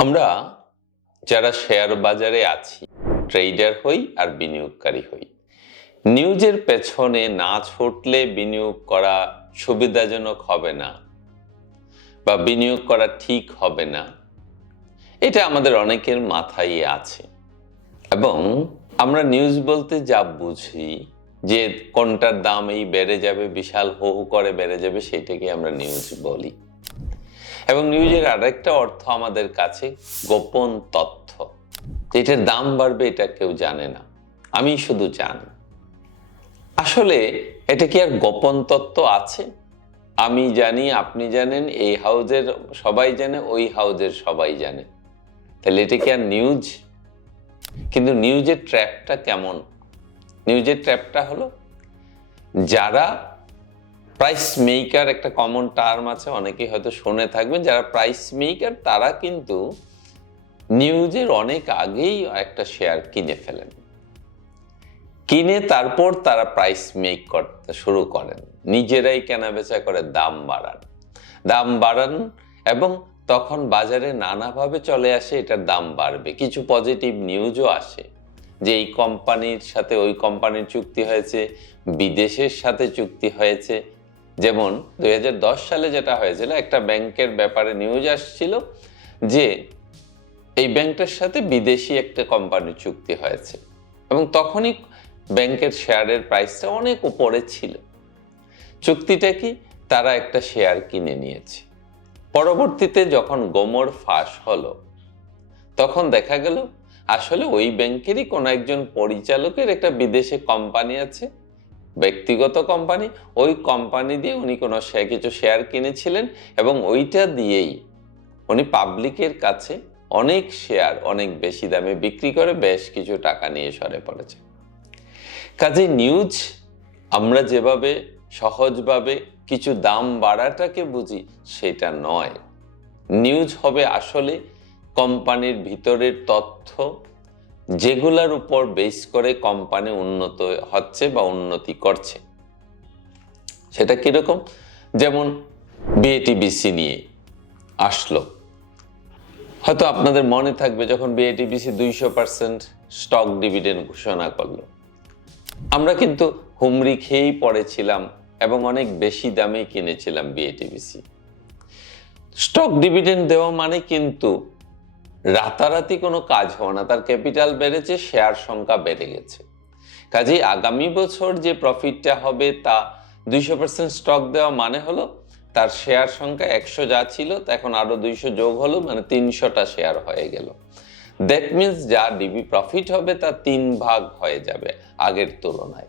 আমরা যারা শেয়ার বাজারে আছি, ট্রেডার হই আর বিনিয়োগকারী হই, নিউজের পেছনে না ছুটলে বিনিয়োগ করা সুবিধাজনক হবে না বা বিনিয়োগ করা ঠিক হবে না। এটা আমাদের অনেকের মাথায় আছে। এবং আমরা নিউজ বলতে যা বুঝি, যে কোনটার দাম এই বেড়ে যাবে, বিশাল হো হো করে বেড়ে যাবে, সেটাকে আমরা নিউজ বলি। এবং নিউজের আরেকটা অর্থ আমাদের কাছে গোপন তথ্য। এটার দাম বাড়বে এটা কেউ জানে না। আমি শুধু জানি। আসলে এটা কি আর গোপন তত্ত্ব আছে? আমি জানি, আপনি জানেন, এই হাউজের সবাই জানে, ওই হাউজের সবাই জানে। তাহলে এটা কি আর নিউজ? কিন্তু নিউজের ট্র্যাপটা কেমন? নিউজের ট্র্যাপটা হলো, যারা প্রাইস মেকার একটা কমন টার্ম আছে, অনেকেই হয়তো শুনে থাকবেন। যারা প্রাইস মেকার তারা কিন্তু নিউজের অনেক আগেই একটা শেয়ার কিনে ফেলেন। কিনে তারপর তারা প্রাইস মেক করতে শুরু করেন। নিজেরাই কেনা বেচা করে দাম বাড়ান। দাম বাড়ান এবং তখন বাজারে নানাভাবে চলে আসে, এটার দাম বাড়বে। কিছু পজিটিভ নিউজও আসে যে এই কোম্পানির সাথে, ওই কোম্পানির চুক্তি হয়েছে, বিদেশের সাথে চুক্তি হয়েছে। যেমন দুই হাজার দশ সালে যেটা হয়েছিল, একটা ব্যাংকের ব্যাপারে নিউজ আসছিল যে এই ব্যাংকটার সাথে বিদেশি একটা কোম্পানির চুক্তি হয়েছে এবং তখনই ব্যাংকের শেয়ারের প্রাইসটা অনেক উপরে ছিল। চুক্তিটা কি? তারা একটা শেয়ার কিনে নিয়েছে। পরবর্তীতে যখন গোমর ফাঁস হলো, তখন দেখা গেল আসলে ওই ব্যাংকেরই কোনো একজন পরিচালকের একটা বিদেশে কোম্পানি আছে ব্যক্তিগত কোম্পানি ওই কোম্পানি দিয়ে উনি কোনো কিছু শেয়ার কিনেছিলেন এবং ওইটা দিয়েই উনি পাবলিকের কাছে অনেক শেয়ার অনেক বেশি দামে বিক্রি করে বেশ কিছু টাকা নিয়ে সরে পড়েছে। কাজে নিউজ আমরা যেভাবে সহজভাবে কিছু দাম বাড়াটাকে বুঝি, সেটা নয়। নিউজ হবে আসলে কোম্পানির ভিতরের তথ্য যেগুলার উপর বেস করে কোম্পানি উন্নত হচ্ছে বা উন্নতি করছে। সেটা কীরকম? যেমন বিএটিবিসি নিয়ে আসলো। হয়তো আপনাদের মনে থাকবে যখন বিএটিবিসি দুইশো পার্সেন্ট স্টক ডিভিডেন্ড ঘোষণা করল। আমরা কিন্তু হুমরি খেয়েই পড়েছিলাম এবং অনেক বেশি দামে কিনেছিলাম বিএটিবিসি স্টক ডিভিডেন্ড দেওয়া মানে কিন্তু রাতারাতি কোনো কাজ হবে না। তার ক্যাপিটাল বেড়েছে শেয়ার সংখ্যা বেড়ে গেছে। কাজেই আগামী বছর যে প্রফিটটা হবে তা দুইশো পার্সেন্ট স্টক দেওয়া মানে হলো, তার শেয়ার সংখ্যা একশো যা ছিল, তা এখন আরও দুইশো যোগ হলো মানে তিনশোটা শেয়ার হয়ে গেল। দ্যাট মিনস যা ডিবি প্রফিট হবে, তা তিন ভাগ হয়ে যাবে আগের তুলনায়।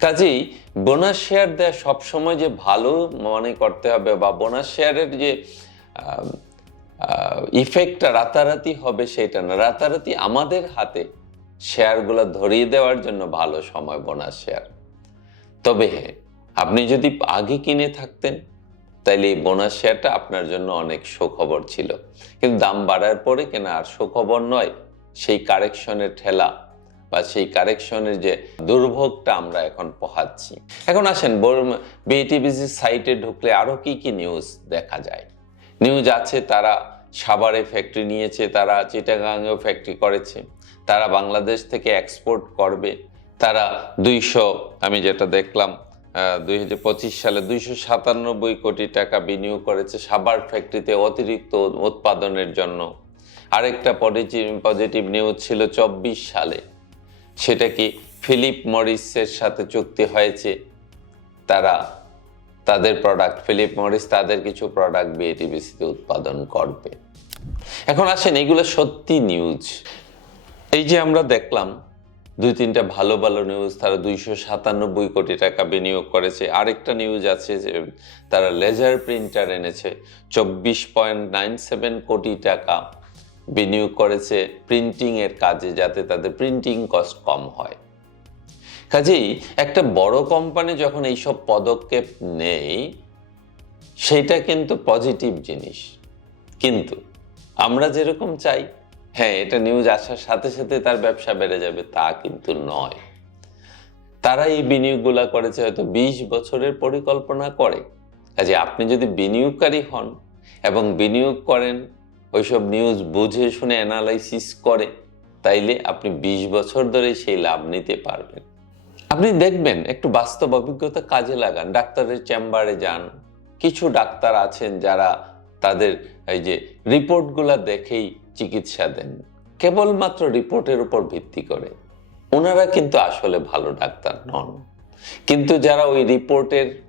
কাজেই বোনাস শেয়ার দেওয়া সবসময় যে ভালো মনে করতে হবে বা বোনাস শেয়ারের যে ইফেক্টটা রাতারাতি হবে সেটা না। রাতারাতি আমাদের হাতে শেয়ারগুলো ধরিয়ে দেওয়ার জন্য ভালো সময় বোনাস শেয়ার তবে হ্যাঁ আপনি যদি আগে কিনে থাকতেন, তাইলে এই বোনাস শেয়ারটা আপনার জন্য অনেক সুখবর ছিল। কিন্তু দাম বাড়ার পরে কেনা আর সুখবর নয়, সেই কারেকশনের ঠেলা বা সেই কারেকশনের যে দুর্ভোগটা আমরা এখন পোহাচ্ছি। এখন আসেন বিএটিবিসি সাইটে ঢুকলে আরও কি কি নিউজ দেখা যায়? নিউজ আছে তারা সাভারে ফ্যাক্টরি নিয়েছে, তারা চিটাগাঙেও ফ্যাক্টরি করেছে। তারা বাংলাদেশ থেকে এক্সপোর্ট করবে। তারা দুইশো, আমি যেটা দেখলাম দুই হাজার পঁচিশ সালে দুইশো সাতানব্বই কোটি টাকা বিনিয়োগ করেছে সাবার ফ্যাক্টরিতে অতিরিক্ত উৎপাদনের জন্য। আরেকটা পজিটিভ পজিটিভ নিউজ ছিল চব্বিশ সালে। সেটা কি ফিলিপ মরিসের সাথে চুক্তি হয়েছে? তারা তাদের প্রোডাক্ট ফিলিপ মরিস তাদের কিছু প্রোডাক্ট বিএটিবিসিতে উৎপাদন করবে। এখন আসেন, এগুলো সত্যি নিউজ এই যে আমরা দেখলাম, দুই তিনটা ভালো ভালো নিউজ তারা দুইশো সাতানব্বই কোটি টাকা বিনিয়োগ করেছে। আরেকটা নিউজ আছে যে তারা লেজার প্রিন্টার এনেছে, চব্বিশ পয়েন্ট নাইন সেভেন কোটি টাকা বিনিয়োগ করেছে প্রিন্টিং এর কাজে, যাতে তাদের প্রিন্টিং কস্ট কম হয়। কাজেই একটা বড় কোম্পানি যখন এইসব পদক্ষেপ নেই, সেটা কিন্তু পজিটিভ জিনিস। কিন্তু আমরা যেরকম চাই হ্যাঁ এটা নিউজ আসার সাথে সাথে তার ব্যবসা বেড়ে যাবে, তা কিন্তু নয়। তারা এই বিনিয়োগগুলা করেছে হয়তো বিশ বছরের পরিকল্পনা করে। কাজে আপনি যদি বিনিয়োগকারী হন এবং বিনিয়োগ করেন, ওইসব নিউজ বুঝে শুনে অ্যানালাইসিস করে, তাইলে আপনি বিশ বছর ধরে সেই লাভ নিতে পারবেন। আপনি দেখবেন, একটু বাস্তব অভিজ্ঞতা কাজে লাগান, ডাক্তারের চেম্বারে যান। কিছু ডাক্তার আছেন যারা তাদের এই যে রিপোর্টগুলো দেখেই চিকিৎসা দেন। কেবলমাত্র রিপোর্টের উপর ভিত্তি করে। ওনারা কিন্তু আসলে ভালো ডাক্তার নন। কিন্তু যারা ওই রিপোর্টের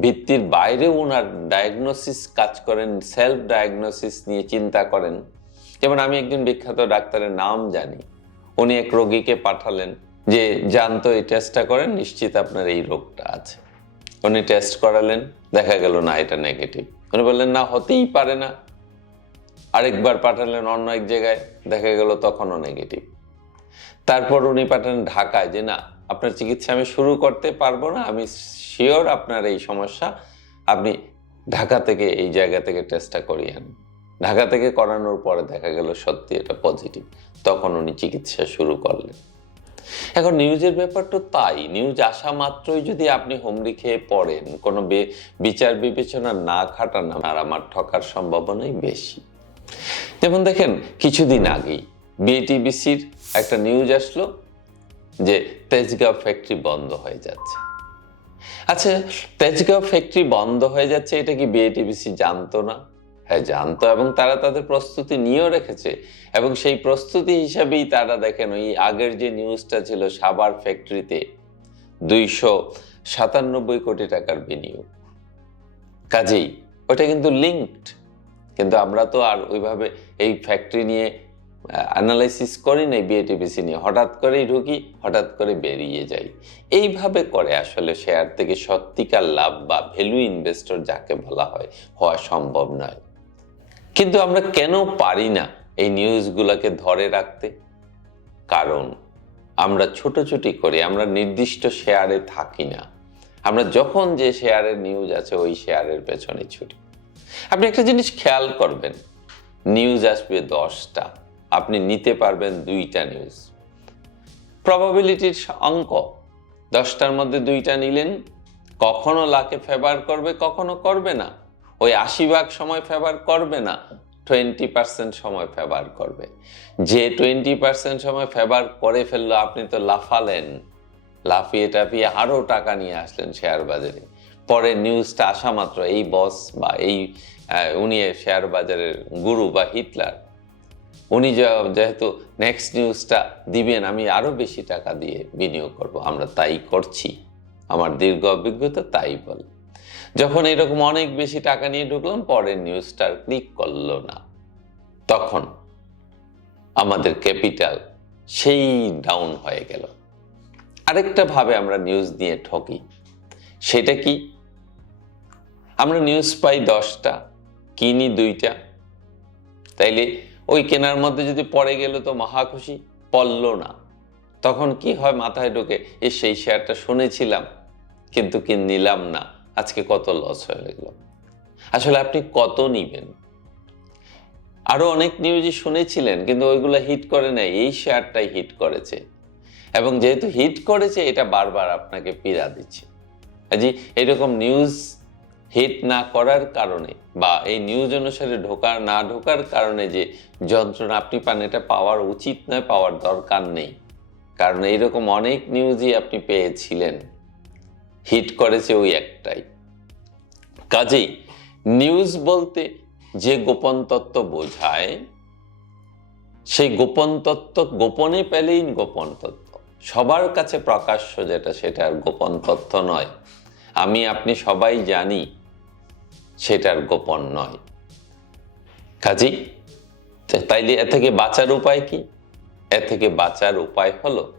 ভিত্তির বাইরে ওনার ডায়াগনোসিস কাজ করেন, সেলফ ডায়াগনোসিস নিয়ে চিন্তা করেন। যেমন আমি একজন বিখ্যাত ডাক্তারের নাম জানি। উনি এক রোগীকে পাঠালেন। যে জানতো এই টেস্টটা করেন, নিশ্চিত আপনার এই রোগটা আছে। উনি টেস্ট করালেন, দেখা গেল না, এটা নেগেটিভ উনি বললেন, না, হতেই পারে না। আরেকবার পাঠালেন অন্য এক জায়গায়, দেখা গেল তখনও নেগেটিভ তারপর উনি পাঠালেন ঢাকায় যে, না, আপনার চিকিৎসা আমি শুরু করতে পারব না। আমি শিওর আপনার এই সমস্যা। আপনি ঢাকা থেকে এই জায়গা থেকে টেস্টটা করিয়ে আন ঢাকা থেকে করানোর পরে দেখা গেল সত্যি এটা পজিটিভ তখন উনি চিকিৎসা শুরু করলেন। এখন নিউজের ব্যাপারটা তাই। নিউজ আসা মাত্রই যদি আপনি হুমড়ি খেয়ে পড়েন, কোনো বিচার বিবেচনা না খাটান আর আমার ঠকার সম্ভাবনাই বেশি। যেমন দেখেন, কিছুদিন আগেই বিএটিবিসির একটা নিউজ আসলো যে তেজগাঁও ফ্যাক্টরি বন্ধ হয়ে যাচ্ছে। আচ্ছা তেজগাঁও ফ্যাক্টরি বন্ধ হয়ে যাচ্ছে, এটা কি বিএটিবিসি জানতো না? হ্যাঁ জানতো এবং তারা তাদের প্রস্তুতি নিয়েও রেখেছে। এবং সেই প্রস্তুতি হিসাবেই তারা দেখেন ওই আগের যে নিউজটা ছিল সাবার ফ্যাক্টরিতে দুইশো সাতানব্বই কোটি টাকার বিনিয়োগ। কাজেই ওটা কিন্তু লিঙ্কড কিন্তু আমরা তো আর ওইভাবে এই ফ্যাক্টরি নিয়ে অ্যানালাইসিস করি নাই বিএটিপিসি নিয়ে। হঠাৎ করেই ঢুকি, হঠাৎ করে বেরিয়ে যাই। এইভাবে করে আসলে শেয়ার থেকে সত্যিকার লাভ বা ভ্যালু ইনভেস্টর যাকে বলা হয়, হওয়া সম্ভব নয়। কিন্তু আমরা কেন পারি না এই নিউজগুলোকে ধরে রাখতে? কারণ আমরা ছোটোছুটি করি, আমরা নির্দিষ্ট শেয়ারে থাকি না। আমরা যখন যে শেয়ারের নিউজ আছে, ওই শেয়ারের পেছনে ছুটি। আপনি একটা জিনিস খেয়াল করবেন, নিউজ আসবে দশটা, আপনি নিতে পারবেন দুইটা নিউজ। প্রবাবিলিটির অঙ্ক, দশটার মধ্যে দুইটা নিলেন, কখনো লাকে ফেভার করবে, কখনো করবে না। ওই আশি ভাগ সময় ফেভার করবে না টোয়েন্টি পার্সেন্ট সময় ফেভার করবে। যে টোয়েন্টি পার্সেন্ট সময় ফেভার করে ফেলল, আপনি তো লাফালেন। লাফিয়ে টাফিয়ে আরও টাকা নিয়ে আসলেন শেয়ার বাজারে। পরে নিউজটা আসা মাত্র, এই বস বা এই উনি শেয়ার বাজারের গুরু বা হিটলার উনি যেহেতু নেক্সট নিউজটা দিবেন, আমি আরও বেশি টাকা দিয়ে বিনিয়োগ করব, আমরা তাই করছি। আমার দীর্ঘ অভিজ্ঞতা তাই বলে। যখন এরকম অনেক বেশি টাকা নিয়ে ঢুকলাম, পরের নিউজটা ক্লিক করল না। তখন আমাদের ক্যাপিটাল সেই ডাউন হয়ে গেল। আরেকটা ভাবে আমরা নিউজ নিয়ে ঠকি, সেটা কি? আমরা নিউজ পাই দশটা, কিনি দুইটা। তাইলে ওই কেনার মধ্যে যদি পড়ে গেল তো মহা খুশি, পড়ল না। তখন কি হয় মাথায় ঢোকে, এ সেই শেয়ারটা শুনেছিলাম, কিন্তু কি নিলাম না। আজকে কত লস হয়ে গেল? আসলে আপনি কত নিবেন? আরও অনেক নিউজই শুনেছিলেন, কিন্তু ওইগুলো হিট করে নাই, এই শেয়ারটাই হিট করেছে। এবং যেহেতু হিট করেছে, এটা বারবার আপনাকে পীড়া দিচ্ছে। কাজে এরকম নিউজ হিট না করার কারণে বা এই নিউজ অনুসারে ঢোকার, না ঢোকার কারণে যে যন্ত্রণা আপনি পান, এটা পাওয়ার উচিত নয়, পাওয়ার দরকার নেই। কারণ এইরকম অনেক নিউজই আপনি পেয়েছিলেন। হিট করেছে ওই একটাই। কাজেই নিউজ বলতে যে গোপন তত্ত্ব বোঝায়, সেই গোপন তত্ত্ব গোপনে পেলেই গোপন তত্ত্ব। সবার কাছে প্রকাশ্য যেটা, সেটা আর গোপন তথ্য নয়। আমি, আপনি সবাই জানি সেটার গোপন নয়। কাজী তাইলে এ থেকে বাঁচার উপায় কি? এ থেকে বাঁচার উপায় হলো,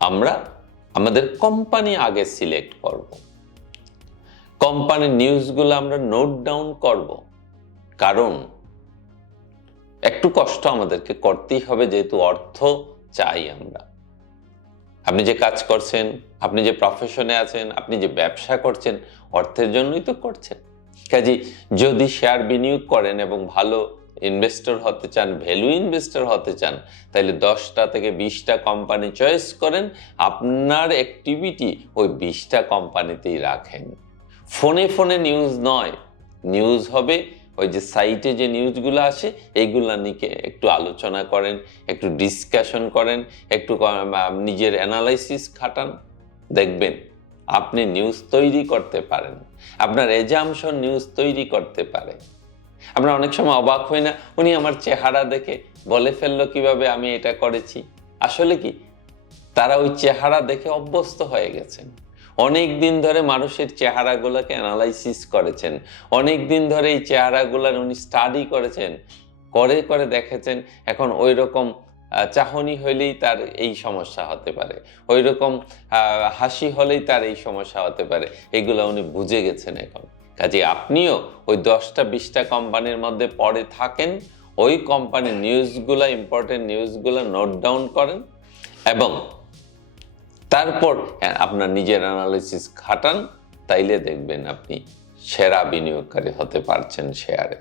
আমরা আমাদের কোম্পানি আগে সিলেক্ট করব। কোম্পানির নিউজগুলো আমরা নোট ডাউন করব। কারণ একটু কষ্ট আমাদেরকে করতেই হবে, যেহেতু অর্থ চাই আমরা। আপনি যে কাজ করছেন, আপনি যে প্রফেশনে আছেন, আপনি যে ব্যবসা করছেন, অর্থের জন্যই তো করছেন। কাজে যদি শেয়ার বিনিয়োগ করেন এবং ভালো ইনভেস্টর হতে চান ভ্যালু ইনভেস্টর হতে চান তাহলে দশটা থেকে বিশটা কোম্পানি চয়েস করেন। আপনার অ্যাক্টিভিটি ওই বিশটা কোম্পানিতেই রাখেন। ফোনে ফোনে নিউজ নয় নিউজ হবে ওই যে সাইটে যে নিউজগুলো আসে, এইগুলা নিয়ে একটু আলোচনা করেন, একটু ডিসকাশন করেন, একটু নিজের অ্যানালাইসিস খাটান। দেখবেন আপনি নিউজ তৈরি করতে পারেন। আপনার এজামশন নিউজ তৈরি করতে পারে। আমরা অনেক সময় অবাক হই না। উনি আমার চেহারা দেখে বলে ফেলল কীভাবে আমি এটা করেছি। আসলে কি? তারা ওই চেহারা দেখে অভ্যস্ত হয়ে গেছেন। অনেক দিন ধরে মানুষের চেহারাগুলোকে অ্যানালাইসিস করেছেন। অনেক দিন ধরে এই চেহারাগুলোর উনি স্টাডি করেছেন। করে করে দেখেছেন। এখন ওই রকম চাহনি হইলেই তার এই সমস্যা হতে পারে। ওই রকম হাসি হলেই তার এই সমস্যা হতে পারে। এগুলো উনি বুঝে গেছেন এখন। কাজে আপনিও ওই দশটা বিশটা কোম্পানির মধ্যে পড়ে থাকেন ওই কোম্পানির নিউজগুলো ইম্পর্টেন্ট নিউজগুলো নোট ডাউন করেন এবং তারপর হ্যাঁ, আপনার নিজের অ্যানালিসিস খাটান তাইলে দেখবেন আপনি সেরা বিনিয়োগকারী হতে পারছেন শেয়ারে